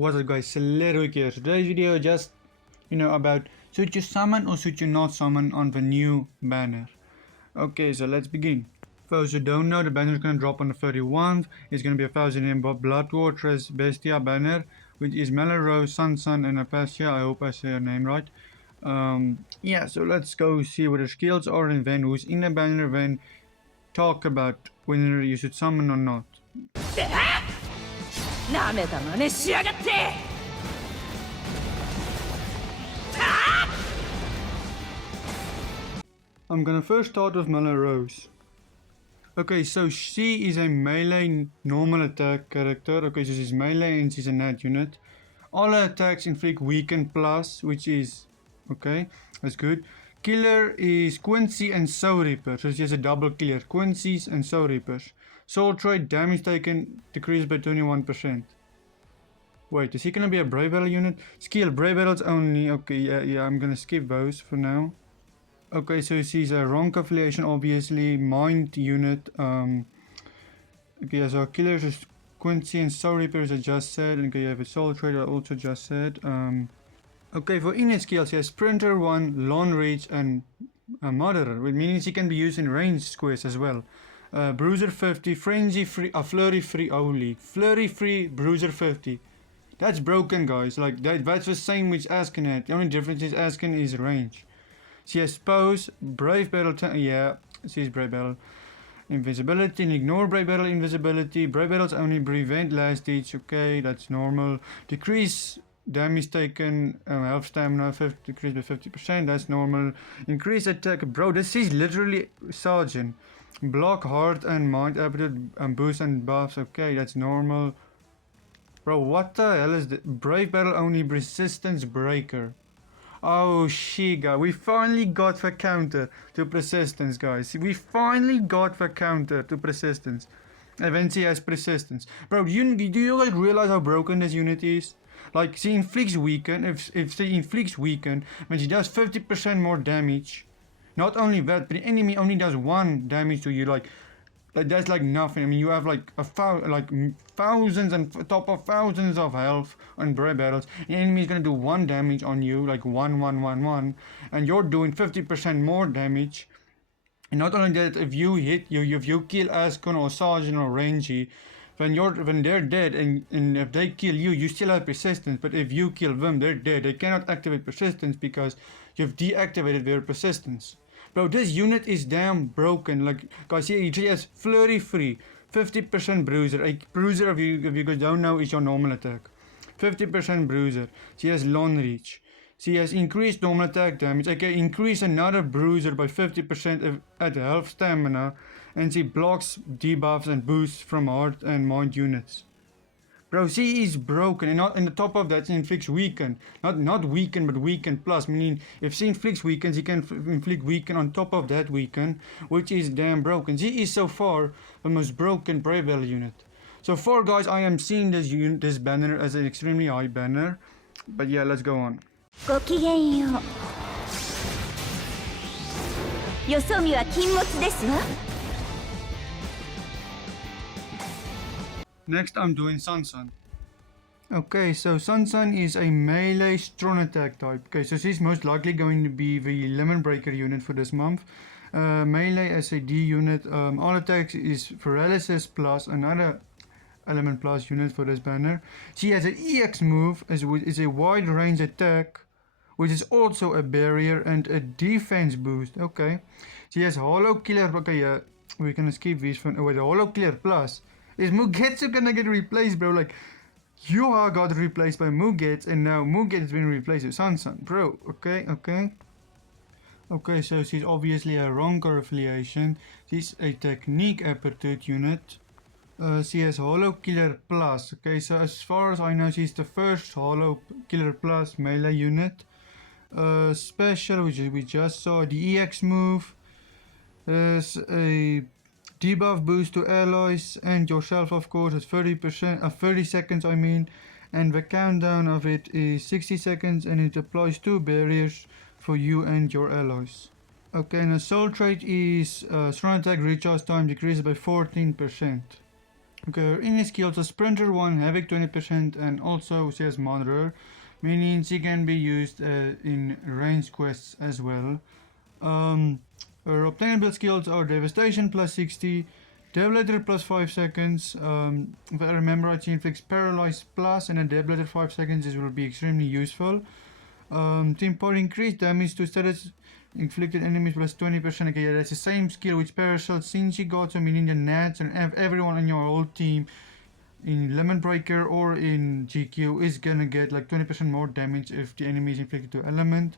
What's up guys, Celeric here. Today's video just about should you summon or should you not summon on the new banner. Okay, so let's begin. For those who don't know, the banner is gonna drop on the 31st. It's gonna be 1000 in Bloodwater's Bestia banner, which is Melrose, Sun, and Bestia. I hope I say her name right. Yeah, so let's go see what the skills are and then who's in the banner, then talk about whether you should summon or not. I'm gonna first start with Melrose. Okay, so she is a melee normal attack character. Okay, so she's melee and she's a nat unit. All her attacks inflict weaken plus, which is okay, that's good. Killer is Quincy and Soul Reaper, so she has a double killer, Quincy's and Soul Reapers. Soul trait, damage taken decreased by 21%. Wait, is he gonna be a Brave Battle unit? Skill, Brave Battles only. Okay, yeah, I'm gonna skip those for now. Okay, so she's a rank affiliation, obviously. Mind unit. Okay, so killers is Quincy and Soul Reapers, I just said. Okay, you have a Soul trait, I also just said. Okay, for innate skills, she has Sprinter 1, Long Reach, and Moderate, which means she can be used in range squares as well. Bruiser 50, Frenzy free, Flurry free only. Flurry free, Bruiser 50. That's broken, guys. Like that's the same with Asken had. The only difference is Asken is range. She has Pose, Brave Battle, yeah, she's Brave Battle. Invisibility and ignore Brave Battle invisibility. Brave Battles only prevent last ditch, okay, that's normal. Decrease damage taken, health stamina, decrease by 50%, that's normal. Increase attack, bro, this is literally Sergeant. Block, heart and mind, appetite, boost and buffs, okay, that's normal. Bro, what the hell is this? Brave Battle only resistance breaker. Oh Shiga, we finally got the counter to persistence, guys. We finally got the counter to persistence. Eventually has persistence. Bro, do you guys realize how broken this unit is? Like, she inflicts weaken. If she inflicts weaken, when she does 50% more damage. Not only that, but the enemy only does 1 damage to you. Like that's like nothing. I mean, you have like thousands and top of thousands of health on Brave Battles. The enemy is gonna do 1 damage on you, like 1, and you're doing 50% more damage. And not only that, if you hit if you kill Ascon or Sergeant or Rangy, when they're dead and if they kill you, you still have persistence. But if you kill them, they're dead. They cannot activate persistence because you've deactivated their persistence. Bro, this unit is damn broken. Like, guys, she has Flurry free, 50% bruiser. A bruiser, if you guys don't know, is your normal attack. 50% bruiser. She has long reach. She has increased normal attack damage. Okay, increase another bruiser by 50% at health stamina, and she blocks debuffs and boosts from heart and mind units. Bro, she is broken, and not in the top of that she inflicts weaken. Not weaken, but weaken plus, meaning if she inflicts weaken, she can inflict weaken on top of that weaken, which is damn broken. She is so far the most broken Brave Battle unit. So far, guys, I am seeing this banner as an extremely high banner. But yeah, let's go on. Next, I'm doing Sun. Okay, so Sun is a melee strong attack type. Okay, so she's most likely going to be the Lemon Breaker unit for this month. Melee SAD unit. All attacks is paralysis plus another element plus unit for this banner. She has an EX move, is a wide range attack, which is also a barrier and a defense boost. Okay, she has Hollow Killer. Okay, yeah, we're gonna skip these for. Oh wait, the Hollow Killer plus. Is Mugetsu gonna get replaced, bro? Like, Yuha got replaced by Muget, and now Muget has been replaced with Sun. Bro, okay. Okay, so she's obviously a Ronker affiliation. She's a Technique Aptitude unit. She has Hollow Killer Plus. Okay, so as far as I know, she's the first Hollow Killer Plus melee unit. Special, which we just saw, the EX move. There's a debuff boost to allies and yourself, of course, at 30 seconds, I mean, and the countdown of it is 60 seconds, and it applies 2 barriers for you and your allies. Okay, and the soul trait is strong attack recharge time decreases by 14%. Okay, her any skills are Sprinter 1, Havoc 20%, and also she has Monitor, meaning she can be used in range quests as well. Her obtainable skills are Devastation plus 60, Debilitator plus 5 seconds. If I remember right, she inflicts Paralyze plus, and a Debilitator 5 seconds. This will be extremely useful. Team Power increased damage to status inflicted enemies plus 20%. Okay, yeah, that's the same skill which Parasol Shinji got, so meaning the Nats and everyone on your whole team in Lemon Breaker or in GQ is gonna get like 20% more damage if the enemy is inflicted to element.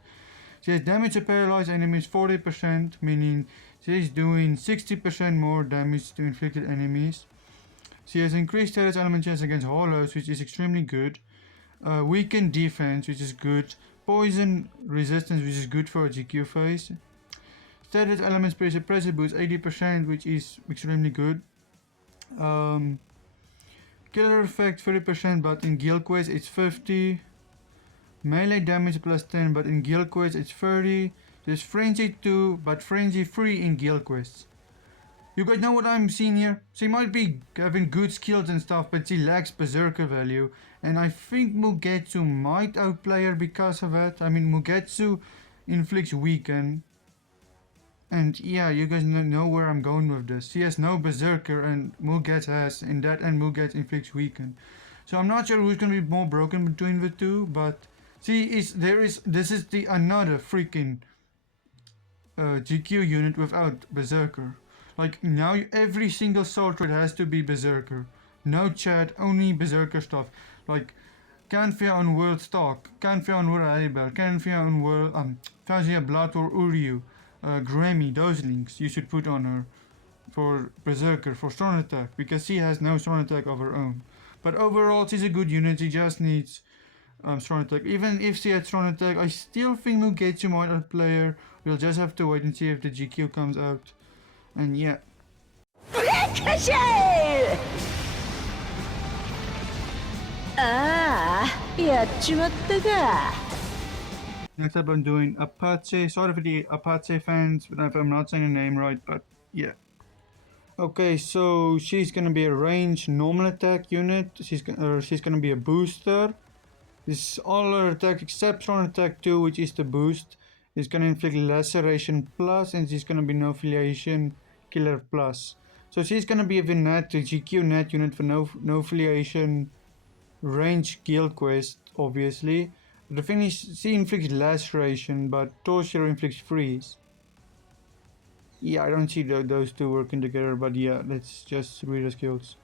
She has damage to paralyzed enemies 40%, meaning she is doing 60% more damage to inflicted enemies. She has increased status element chance against hollows, which is extremely good. Weakened defense, which is good. Poison resistance, which is good for a GQ phase. Status elements pressure boost 80%, which is extremely good. Killer effect 30%, but in guild quest it's 50. Melee damage plus 10, but in guild quests it's 30. There's frenzy 2, but frenzy 3 in guild quests. You guys know what I'm seeing here? She might be having good skills and stuff, but she lacks berserker value. And I think Mugetsu might outplay her because of that. I mean, Mugetsu inflicts weaken. And yeah, you guys know where I'm going with this. She has no berserker and Mugetsu has, in that and Mugetsu inflicts weaken. So I'm not sure who's gonna be more broken between the two, but this is the another freaking GQ unit without berserker. Like now every single sword trade has to be berserker. No chat, only berserker stuff. Like Canfia on World Stock, Canfia on World Alibel, Canfia on World Fazia Blood or Uryu, Grammy, those links you should put on her for berserker, for strong attack, because she has no strong attack of her own. But overall she's a good unit, she just needs strong attack. Even if she had strong attack, I still think Mugetsu might outplay her. We'll just have to wait and see if the GQ comes out. And yeah. Next up I'm doing Apache. Sorry for the Apache fans if I'm not saying the name right, but yeah. Okay, so she's gonna be a range normal attack unit. She's gonna be a booster. This all her attack except strong attack 2, which is the boost, is gonna inflict laceration plus, and she's gonna be no affiliation killer plus. So she's gonna be a net GQ net unit for no affiliation range guild quest, obviously. The finish she inflicts laceration, but Toshiro inflicts freeze. Yeah, I don't see those two working together, but yeah, let's just read the skills.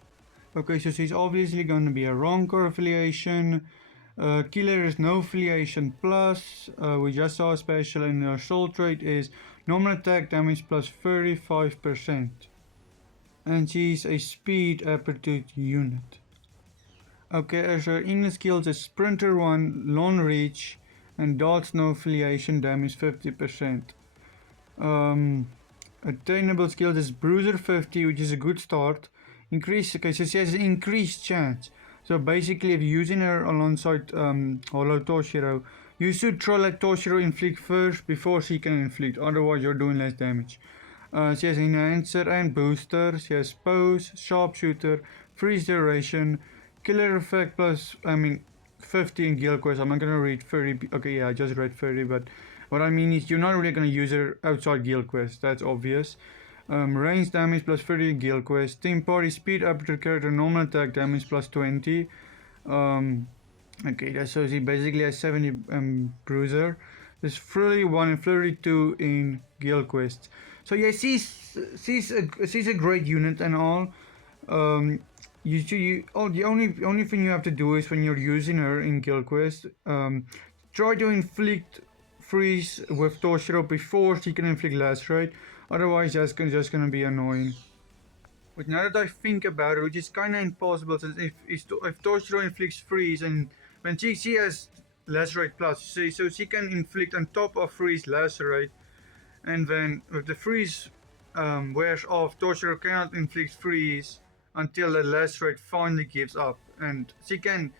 Okay, so she's obviously gonna be a Rancor affiliation. Killer is no affiliation plus. We just saw a special, and her soul trait is normal attack damage plus 35%. And she's a speed aptitude unit. Okay, as her English skills is Sprinter 1, Long Reach, and Dodge no affiliation damage 50%. Attainable skills is Bruiser 50, which is a good start. Okay, so she has an increased chance. So basically, if you're using her alongside Hollow Toshiro, you should try let Toshiro inflict first before she can inflict, otherwise you're doing less damage. She has Enhancer and Booster, she has Pose, Sharpshooter, Freeze Duration, Killer Effect plus, 50 in Guild Quest. I'm not gonna read 30, okay yeah, I just read 30, but what I mean is you're not really gonna use her outside Guild Quest, that's obvious. Range damage plus 30 in Guild Quest. Team Party speed up to character normal attack damage plus 20. Okay, that shows he basically has 70 bruiser. There's 31 and 32 in Guild Quest. So yeah, she's a great unit and all. The only thing you have to do is when you're using her in Guild Quest, try to inflict freeze with Toshiro before she can inflict lacerate. Otherwise, that's just gonna be annoying. But now that I think about it, which is kinda impossible, since if Toshiro inflicts freeze and when she has lacerate plus, so she can inflict on top of freeze lacerate, and then if the freeze wears off, Toshiro cannot inflict freeze until the lacerate finally gives up, and she can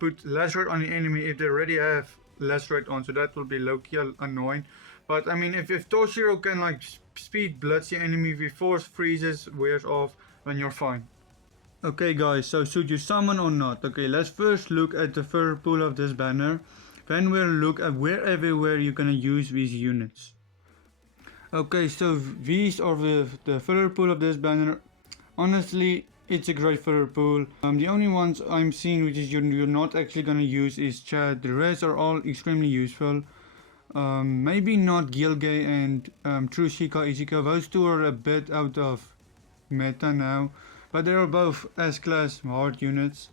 put lacerate on the enemy if they already have lacerate on, so that will be low-key annoying. But I mean, if Toshiro can like speed bloods the enemy, if force freezes, wears off, then you're fine. Okay guys, so should you summon or not? Okay, let's first look at the filler pool of this banner. Then we'll look at where everywhere you're gonna use these units. Okay, so these are the filler pool of this banner. Honestly, it's a great filler pool. The only ones I'm seeing which is you're not actually gonna use is Chad. The rest are all extremely useful. Maybe not Gilgay and True Shika Ichiko. Those two are a bit out of meta now, but they are both S-class hard units.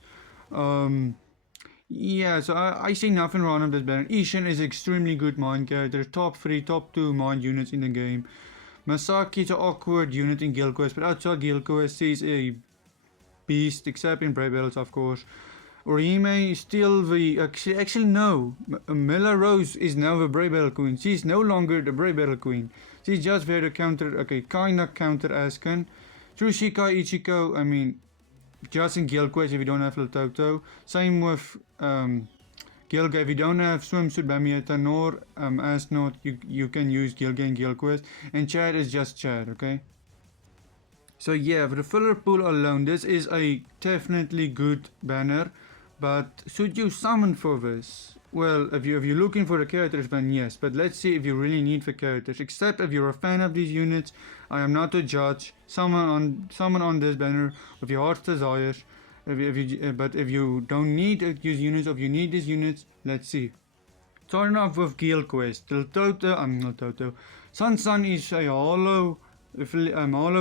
Yeah, so I see nothing wrong with this banner. Ishin is extremely good mind character, top 3, top 2 mind units in the game. Masaki is an awkward unit in Guild Quest, but outside Guild Quest he's a beast, except in Brave Battles of course. Orihime is still the... Actually no, Mela Rose is now the Brave Battle Queen. She's no longer the Brave Battle Queen. She's just there to counter, okay, kinda counter Asken. True Shika Ichiko, I mean, just in Guild Quest if you don't have Lototo. Same with Gilgay, if you don't have Swimsuit Bamieta nor Asnot, you can use Gilgay in Guild Quest. And Chad is just Chad, okay? So yeah, for the filler pool alone, this is a definitely good banner. But should you summon for this? Well, if you're looking for the characters, then yes. But let's see if you really need the characters. Except if you're a fan of these units, I am not a judge. Summon on this banner with your heart's desires. But if you don't need these units, or if you need these units, let's see. Starting off with Guild Quest. Sun is a hollow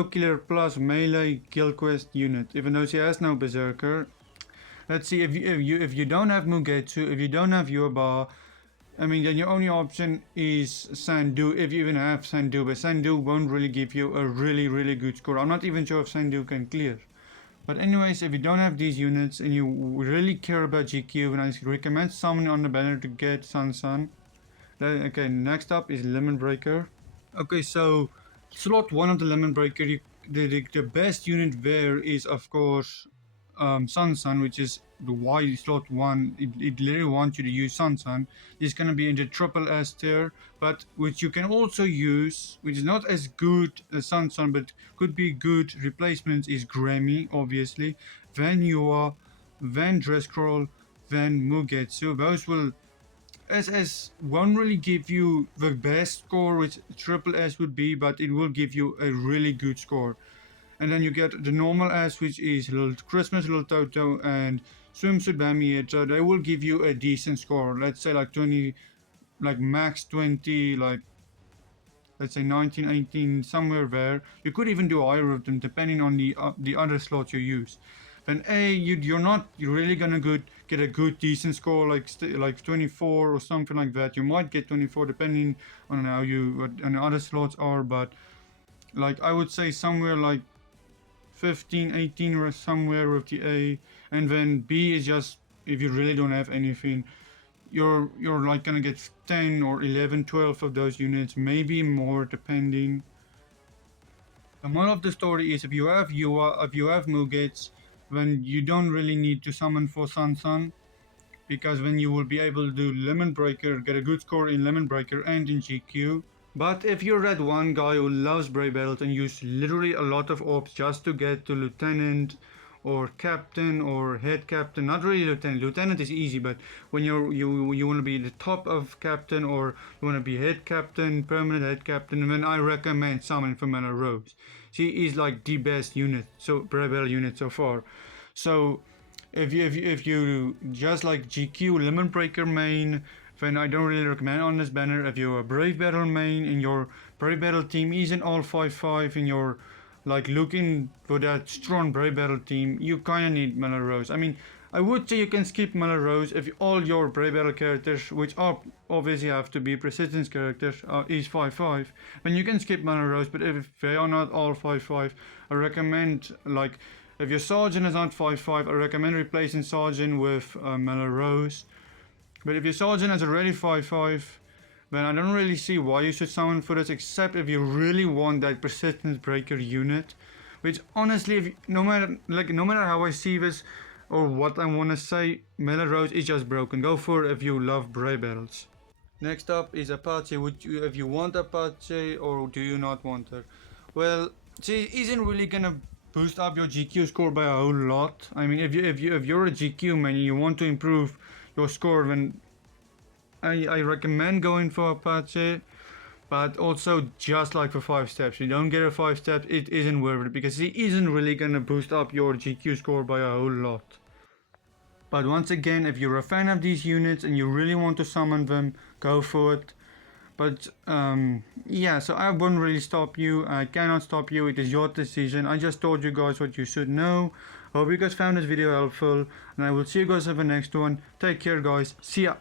killer plus melee Guild Quest unit, even though she has no berserker. Let's see, if you don't have Mugetsu, if you don't have Yuba, I mean, then your only option is Sandu, if you even have Sandu, but Sandu won't really give you a really good score. I'm not even sure if Sandu can clear. But anyways, if you don't have these units and you really care about GQ, then I recommend summoning on the banner to get Sun. Okay, next up is Lemon Breaker. Okay, so slot 1 of the Lemon Breaker, the best unit there is of course Sun, which is the why slot 1. It literally wants you to use Sun. It's gonna be in the triple S tier, but which you can also use, which is not as good as Sun, but could be good replacements, is Grammy, obviously, then Yua, then Drescroll, then Mugetsu. Those will SS won't really give you the best score which triple S would be, but it will give you a really good score. And then you get the normal S, which is Little Christmas, Little Toto, and Swimsuit Bamieta. They will give you a decent score. Let's say like 20, like max 20, like let's say 19, 18, somewhere there. You could even do higher of them depending on the other slots you use. Then you're really gonna get a good decent score like 24 or something like that. You might get 24 depending on how what the other slots are, but like I would say somewhere like 15, 18 or somewhere with the A, and then B is just if you really don't have anything, you're like gonna get 10 or 11, 12 of those units, maybe more depending. The moral of the story is if you have Mugates, then you don't really need to summon for Sun, because then you will be able to do Lemon Breaker, get a good score in Lemon Breaker and in GQ. But if you're that one guy who loves Brave Battles and use literally a lot of orbs just to get to Lieutenant or Captain or Head Captain, not really Lieutenant is easy, but when you want to be the top of Captain or you want to be Head Captain, Permanent Head Captain, then I recommend summoning for Mela Rose. She is like the best unit, so Brave Battle unit so far. So if you just like GQ Lemon Breaker main, then I don't really recommend on this banner. If you're a Brave Battle main and your Brave Battle team isn't all 5-5 and you're like looking for that strong Brave Battle team, you kinda need Mela Rose. I mean, I would say you can skip Mela Rose if all your Brave Battle characters, which are obviously have to be Persistence characters, is 5-5, then you can skip Mela Rose, but if they are not all 5-5, I recommend, like, if your Sergeant is not 5-5, I recommend replacing Sergeant with Mela Rose. But if your Sergeant is already 5-5, then I don't really see why you should summon for this, except if you really want that Persistence Breaker unit. Which honestly, if no matter how I see this or what I want to say, Mela Rose is just broken. Go for it if you love Brave Battles. Next up is Apache. Would you, if you want Apache or do you not want her? Well, she isn't really gonna boost up your GQ score by a whole lot. I mean, if you're a GQ man and you want to improve your score, then I recommend going for Apache. But also, just like for 5 steps, you don't get a 5 steps, it isn't worth it because it isn't really gonna boost up your GQ score by a whole lot. But once again, if you're a fan of these units and you really want to summon them, go for it. But yeah, so I wouldn't really stop you. I cannot stop you. It is your decision. I just told you guys what you should know. Hope you guys found this video helpful, and I will see you guys in the next one. Take care, guys. See ya.